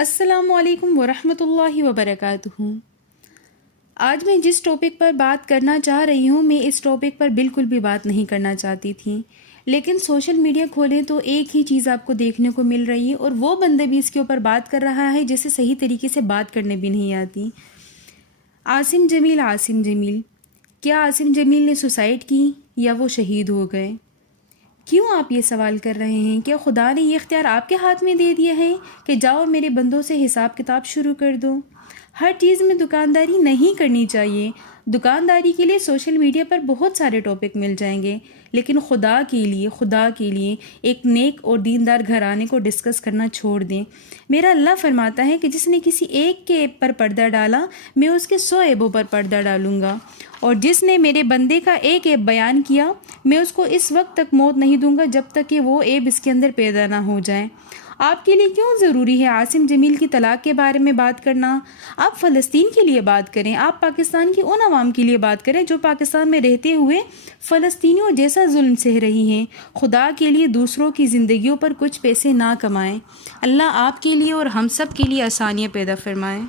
السلام علیکم ورحمۃ اللہ وبرکاتہ۔ آج میں جس ٹاپک پر بات کرنا چاہ رہی ہوں، میں اس ٹاپک پر بالکل بھی بات نہیں کرنا چاہتی تھی، لیکن سوشل میڈیا کھولیں تو ایک ہی چیز آپ کو دیکھنے کو مل رہی ہے، اور وہ بندہ بھی اس کے اوپر بات کر رہا ہے جسے صحیح طریقے سے بات کرنے بھی نہیں آتی۔ عاصم جمیل، کیا عاصم جمیل نے سوسائڈ کی یا وہ شہید ہو گئے؟ کیوں آپ یہ سوال کر رہے ہیں؟ کیا خدا نے یہ اختیار آپ کے ہاتھ میں دے دیا ہے کہ جاؤ میرے بندوں سے حساب کتاب شروع کر دو؟ ہر چیز میں دکانداری نہیں کرنی چاہیے۔ دکانداری کے لیے سوشل میڈیا پر بہت سارے ٹاپک مل جائیں گے، لیکن خدا کے لیے ایک نیک اور دیندار گھرانے کو ڈسکس کرنا چھوڑ دیں۔ میرا اللہ فرماتا ہے کہ جس نے کسی ایک کے ایپ پر پردہ ڈالا، میں اس کے 100 ایبوں پر پردہ ڈالوں گا، اور جس نے میرے بندے کا ایک ایپ بیان کیا، میں اس کو اس وقت تک موت نہیں دوں گا جب تک کہ وہ ایب اس کے اندر پیدا نہ ہو جائے۔ آپ کے لیے کیوں ضروری ہے عاصم جمیل کی طلاق کے بارے میں بات کرنا؟ آپ فلسطین کے لیے بات کریں، آپ پاکستان کی ان عوام کے لیے بات کریں جو پاکستان میں رہتے ہوئے فلسطینیوں جیسا ظلم سہ رہی ہیں۔ خدا کے لیے دوسروں کی زندگیوں پر کچھ پیسے نہ کمائیں۔ اللہ آپ کے لیے اور ہم سب کے لیے آسانیاں پیدا فرمائیں۔